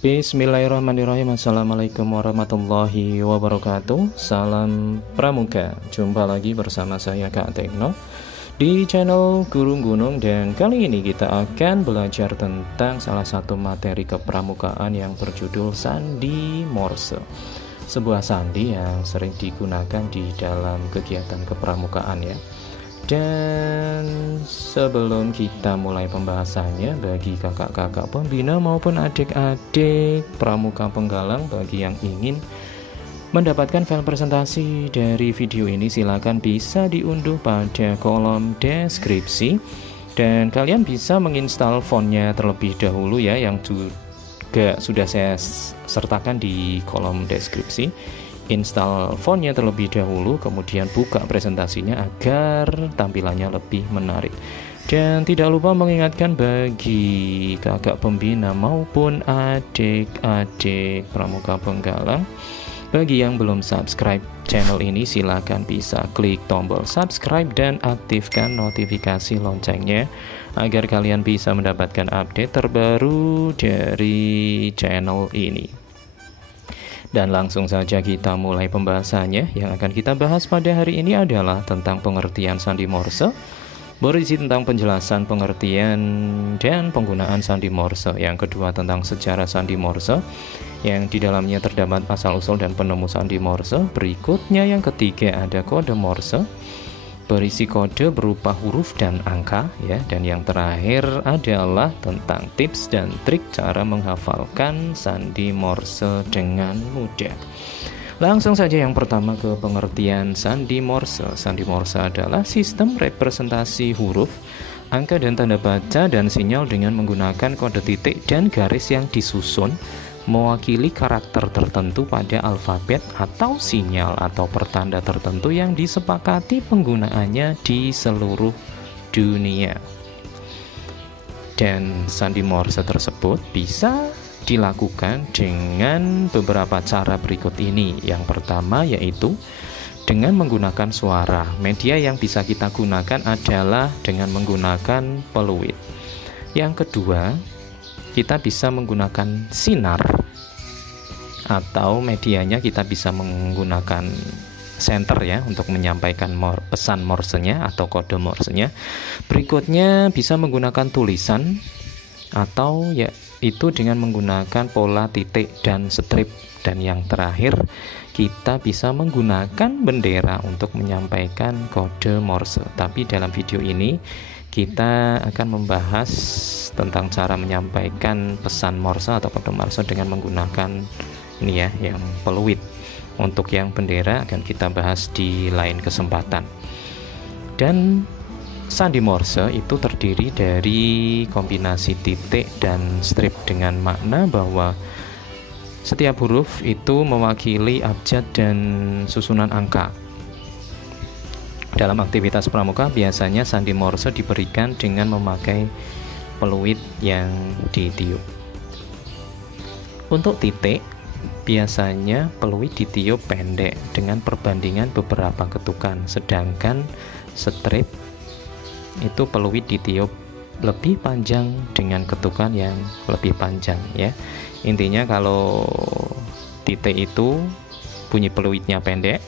Bismillahirrahmanirrahim. Assalamualaikum warahmatullahi wabarakatuh. Salam Pramuka. Jumpa lagi bersama saya Kak Tekno di channel Gurung Gunung. Dan kali ini kita akan belajar tentang salah satu materi kepramukaan yang berjudul sandi Morse. Sebuah sandi yang sering digunakan di dalam kegiatan kepramukaan ya. Dan sebelum kita mulai pembahasannya, bagi kakak-kakak pembina maupun adik-adik pramuka penggalang, bagi yang ingin mendapatkan file presentasi dari video ini, silakan bisa diunduh pada kolom deskripsi. Dan kalian bisa menginstal fontnya terlebih dahulu ya, yang juga sudah saya sertakan di kolom deskripsi. Install fontnya terlebih dahulu, kemudian buka presentasinya agar tampilannya lebih menarik. Dan tidak lupa mengingatkan bagi kakak pembina maupun adik-adik pramuka penggalang, bagi yang belum subscribe channel ini, silakan bisa klik tombol subscribe dan aktifkan notifikasi loncengnya agar kalian bisa mendapatkan update terbaru dari channel ini. Dan langsung saja kita mulai pembahasannya. Yang akan kita bahas pada hari ini adalah tentang pengertian sandi Morse, berisi tentang penjelasan pengertian dan penggunaan sandi Morse. Yang kedua tentang sejarah sandi Morse, yang di dalamnya terdapat asal-usul dan penemu sandi Morse. Berikutnya yang ketiga ada kode Morse, berisi kode berupa huruf dan angka ya. Dan yang terakhir adalah tentang tips dan trik cara menghafalkan sandi Morse dengan mudah. Langsung saja yang pertama ke pengertian sandi Morse. Sandi Morse adalah sistem representasi huruf, angka dan tanda baca dan sinyal dengan menggunakan kode titik dan garis yang disusun mewakili karakter tertentu pada alfabet atau sinyal atau pertanda tertentu yang disepakati penggunaannya di seluruh dunia. Dan sandi Morse tersebut bisa dilakukan dengan beberapa cara berikut ini. Yang pertama yaitu dengan menggunakan suara. Media yang bisa kita gunakan adalah dengan menggunakan peluit. Yang kedua, kita bisa menggunakan sinar, atau medianya kita bisa menggunakan senter ya untuk menyampaikan pesan Morse-nya atau kode Morse-nya. Berikutnya bisa menggunakan tulisan, atau yaitu dengan menggunakan pola titik dan strip. Dan yang terakhir, kita bisa menggunakan bendera untuk menyampaikan kode Morse. Tapi dalam video ini kita akan membahas tentang cara menyampaikan pesan Morse atau kode Morse dengan menggunakan ini ya, yang peluit. Untuk yang bendera akan kita bahas di lain kesempatan. Dan sandi Morse itu terdiri dari kombinasi titik dan strip dengan makna bahwa setiap huruf itu mewakili abjad dan susunan angka. Dalam aktivitas pramuka biasanya sandi Morse diberikan dengan memakai peluit yang ditiup. Untuk titik, biasanya peluit ditiup pendek dengan perbandingan beberapa ketukan, sedangkan strip itu peluit ditiup lebih panjang dengan ketukan yang lebih panjang ya. Intinya kalau titik itu bunyi peluitnya pendek,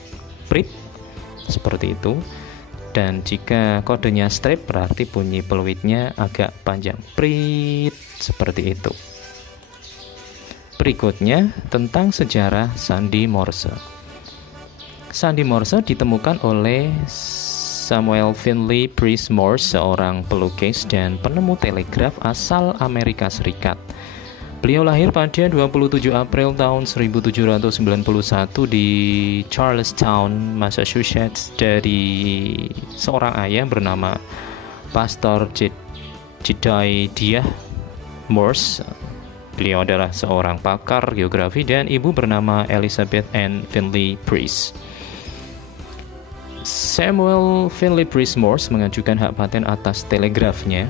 prit, seperti itu. Dan jika kodenya strip berarti bunyi peluitnya agak panjang, prit, seperti itu. Berikutnya tentang sejarah sandi Morse. Sandi Morse ditemukan oleh Samuel Finley Price Morse, seorang pelukis dan penemu telegraf asal Amerika Serikat. Beliau lahir pada 27 April tahun 1791 di Charlestown, Massachusetts, dari seorang ayah bernama Pastor Jedediah Morse. Beliau adalah seorang pakar geografi, dan ibu bernama Elizabeth Ann Finley Price. Samuel Finley Price Morse mengajukan hak paten atas telegrafnya,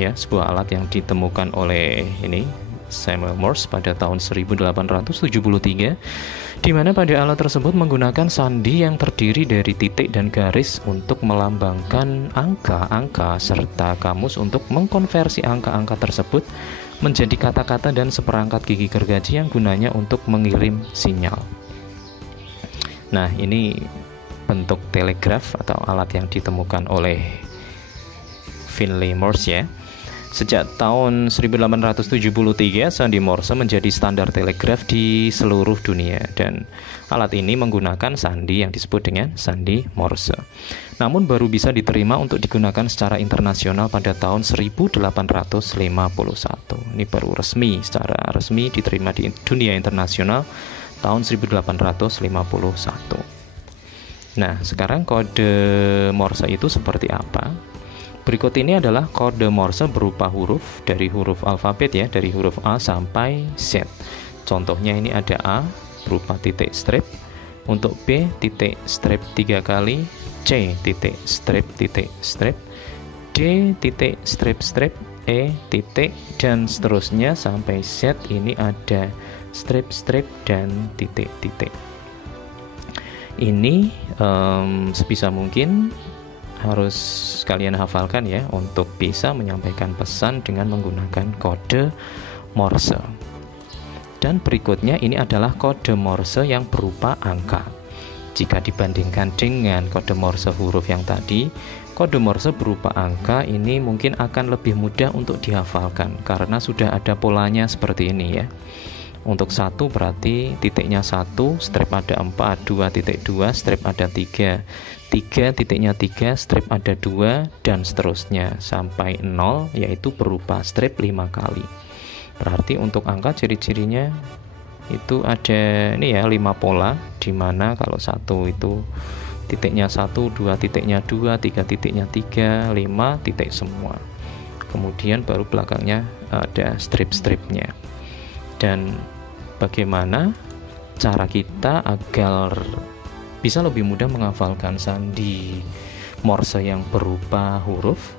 ya, sebuah alat yang ditemukan oleh Samuel Morse pada tahun 1873, di mana pada alat tersebut menggunakan sandi yang terdiri dari titik dan garis untuk melambangkan angka-angka serta kamus untuk mengkonversi angka-angka tersebut menjadi kata-kata dan seperangkat gigi gergaji yang gunanya untuk mengirim sinyal. Nah, ini bentuk telegraf atau alat yang ditemukan oleh Finlay Morse ya. Sejak tahun 1873, sandi Morse menjadi standar telegraf di seluruh dunia, dan alat ini menggunakan sandi yang disebut dengan sandi Morse. Namun baru bisa diterima untuk digunakan secara internasional pada tahun 1851. Ini baru secara resmi diterima di dunia internasional tahun 1851. Nah, sekarang kode Morse itu seperti apa? Berikut ini adalah kode Morse berupa huruf dari huruf alfabet ya, dari huruf A sampai Z. Contohnya ini ada A berupa titik strip, untuk B titik strip 3 kali, C titik strip, D titik strip, E titik, dan seterusnya sampai Z ini ada strip dan titik. Ini sebisa mungkin harus kalian hafalkan ya untuk bisa menyampaikan pesan dengan menggunakan kode Morse. Dan berikutnya ini adalah kode Morse yang berupa angka. Jika dibandingkan dengan kode Morse huruf yang tadi, kode Morse berupa angka ini mungkin akan lebih mudah untuk dihafalkan karena sudah ada polanya seperti ini ya. Untuk 1 berarti titiknya 1, strip ada 4, 2.2, strip ada 3, 3 titiknya 3, strip ada 2, dan seterusnya sampai 0, yaitu berupa strip 5 kali. Berarti untuk angka ciri-cirinya itu ada ini ya, 5 pola, dimana kalau 1 itu titiknya 1, 2 titiknya 2, 3 titiknya 3, 5 titik semua. Kemudian baru belakangnya ada strip-stripnya. Dan bagaimana cara kita agar bisa lebih mudah menghafalkan sandi Morse yang berupa huruf?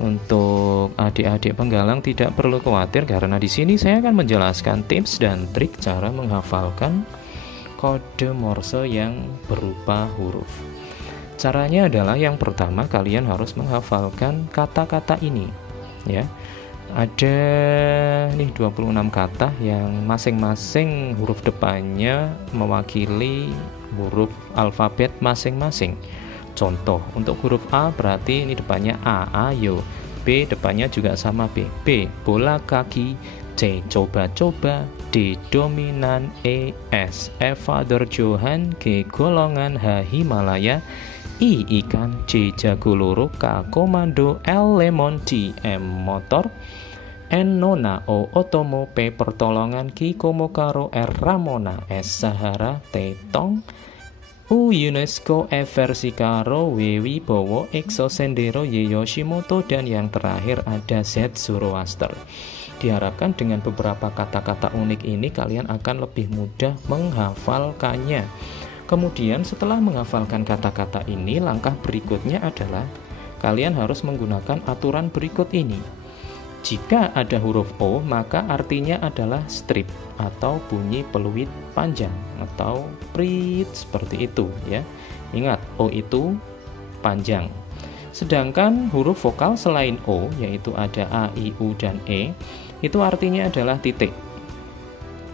Untuk adik-adik penggalang tidak perlu khawatir karena di sini saya akan menjelaskan tips dan trik cara menghafalkan kode Morse yang berupa huruf. Caranya adalah yang pertama kalian harus menghafalkan kata-kata ini ya. Ada nih 26 kata yang masing-masing huruf depannya mewakili huruf alfabet masing-masing. Contoh, untuk huruf A berarti ini depannya A, ayo. B depannya juga sama B, bola kaki. C, coba-coba. D, dominan. E, S, Father Johan. G, golongan. H, Himalaya. I, ikan. C, jago loro. K, komando. L, lemon. D, motor. N, nona. O, otomo. P, pertolongan. Q, komokaro. R, ramona. S, Sahara. T, tong. U, UNESCO. F, versikaro. W, wibowo. X, sendero. Y, Yoshimoto. Dan yang terakhir ada Z, Zoroaster. Diharapkan dengan beberapa kata-kata unik ini kalian akan lebih mudah menghafalkannya. Kemudian setelah menghafalkan kata-kata ini, langkah berikutnya adalah kalian harus menggunakan aturan berikut ini. Jika ada huruf O, maka artinya adalah strip atau bunyi peluit panjang atau prit, seperti itu ya. Ingat, O itu panjang. Sedangkan huruf vokal selain O, yaitu ada A, I, U, dan E, itu artinya adalah titik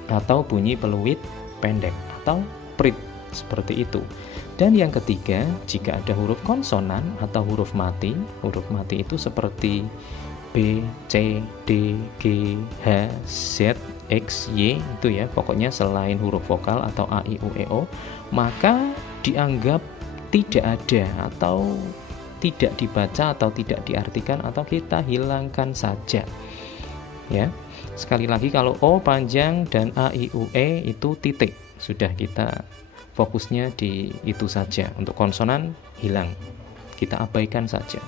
atau bunyi peluit pendek atau prit, seperti itu. Dan yang ketiga, jika ada huruf konsonan atau huruf mati itu seperti B, C, D, G, H, Z, X, Y itu ya, pokoknya selain huruf vokal atau A, I, U, E, O, maka dianggap tidak ada atau tidak dibaca atau tidak diartikan atau kita hilangkan saja. Ya. Sekali lagi, kalau O panjang dan A, I, U, E itu titik, sudah kita fokusnya di itu saja. Untuk konsonan hilang, kita abaikan saja.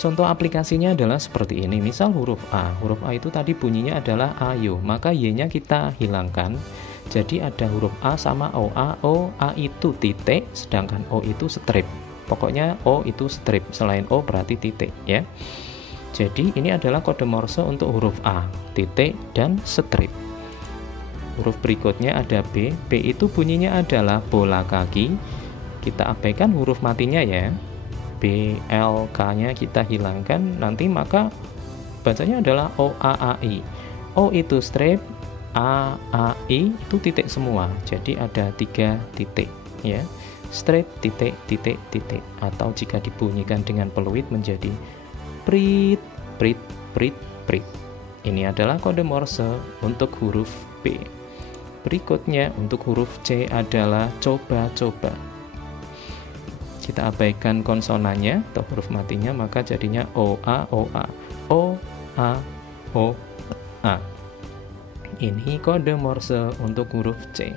Contoh aplikasinya adalah seperti ini. Misal huruf A itu tadi bunyinya adalah ayo, maka Y-nya kita hilangkan. Jadi ada huruf A sama O. A itu titik, sedangkan O itu strip. Pokoknya O itu strip, selain O berarti titik ya. Jadi ini adalah kode Morse untuk huruf A, titik dan strip. Huruf berikutnya ada B. B itu bunyinya adalah bola kaki. Kita abaikan huruf matinya ya. B, L, K-nya kita hilangkan, nanti maka bacanya adalah O, A, I. O itu strip, A, I itu titik semua. Jadi ada 3 titik ya. Strip, titik, titik, titik. Atau jika dibunyikan dengan peluit menjadi prit, prit, prit, prit. Ini adalah kode Morse untuk huruf B. Berikutnya untuk huruf C adalah coba-coba. Kita abaikan konsonannya atau huruf matinya, maka jadinya O-A, O-A. O-A, O-A. Ini kode Morse untuk huruf C.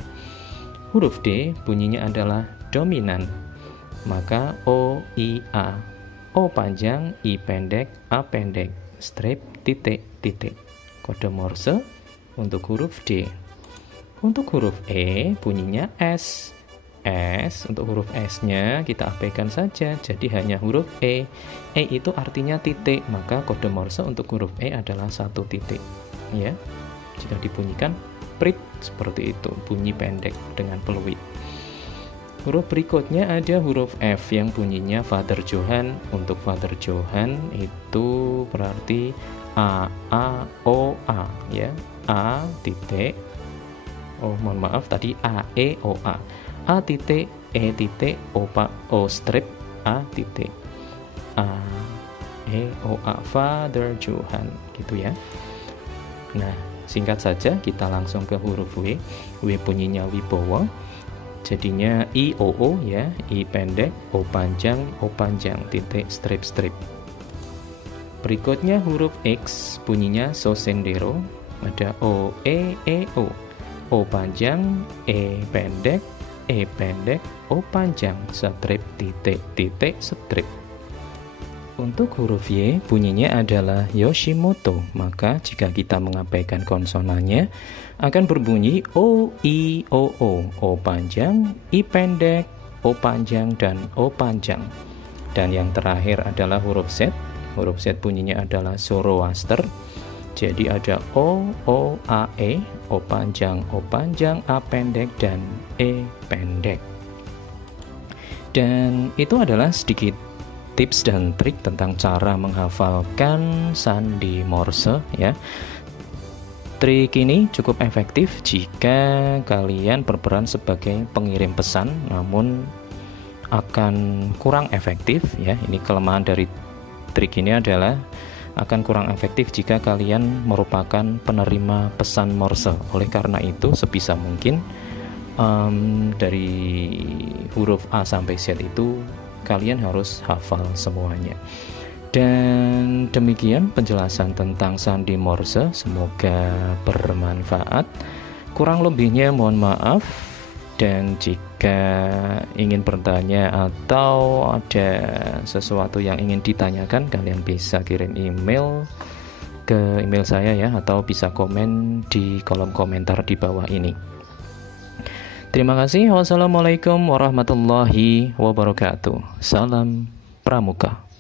Huruf D bunyinya adalah dominan, maka O-I-A. O panjang, I pendek, A pendek, strip, titik, titik. Kode Morse untuk huruf D. Untuk huruf E bunyinya S. S, untuk huruf S-nya kita abaikan saja, jadi hanya huruf E. E itu artinya titik, maka kode Morse untuk huruf E adalah 1 titik. Ya, jika dibunyikan prit seperti itu, bunyi pendek dengan peluit. Huruf berikutnya ada huruf F yang bunyinya Father Johan. Untuk Father Johan itu berarti A, O, A ya. A titik. Oh, mohon maaf tadi A, E, O, A. A titik, E titik, O strip, A titik. A, E, O, A, Father Johan gitu ya. Nah, singkat saja kita langsung ke huruf W. W bunyinya Wibowo. Jadinya I, O, O ya. I pendek, O panjang, titik, strip, strip. Berikutnya huruf X bunyinya Sosendero. Ada O, E, O. O panjang, E pendek, O panjang, strip, titik, titik, strip. Untuk huruf Y bunyinya adalah Yoshimoto, maka jika kita mengabaikan konsonannya akan berbunyi O, I, O, O. O panjang, I pendek, O panjang, dan O panjang. Dan yang terakhir adalah huruf Z. Huruf Z bunyinya adalah Zoroaster. Jadi ada O, A, E, O panjang, A pendek, dan E pendek. Dan itu adalah sedikit tips dan trik tentang cara menghafalkan sandi Morse ya. Trik ini cukup efektif jika kalian berperan sebagai pengirim pesan, namun akan kurang efektif ya. Ini kelemahan dari trik ini adalah akan kurang efektif jika kalian merupakan penerima pesan Morse. Oleh karena itu sebisa mungkin dari huruf A sampai Z itu kalian harus hafal semuanya. Dan demikian penjelasan tentang sandi Morse, semoga bermanfaat. Kurang lebihnya mohon maaf, dan jika ingin bertanya atau ada sesuatu yang ingin ditanyakan, kalian bisa kirim email ke email saya ya, atau bisa komen di kolom komentar di bawah ini. Terima kasih. Wassalamualaikum warahmatullahi wabarakatuh. Salam Pramuka.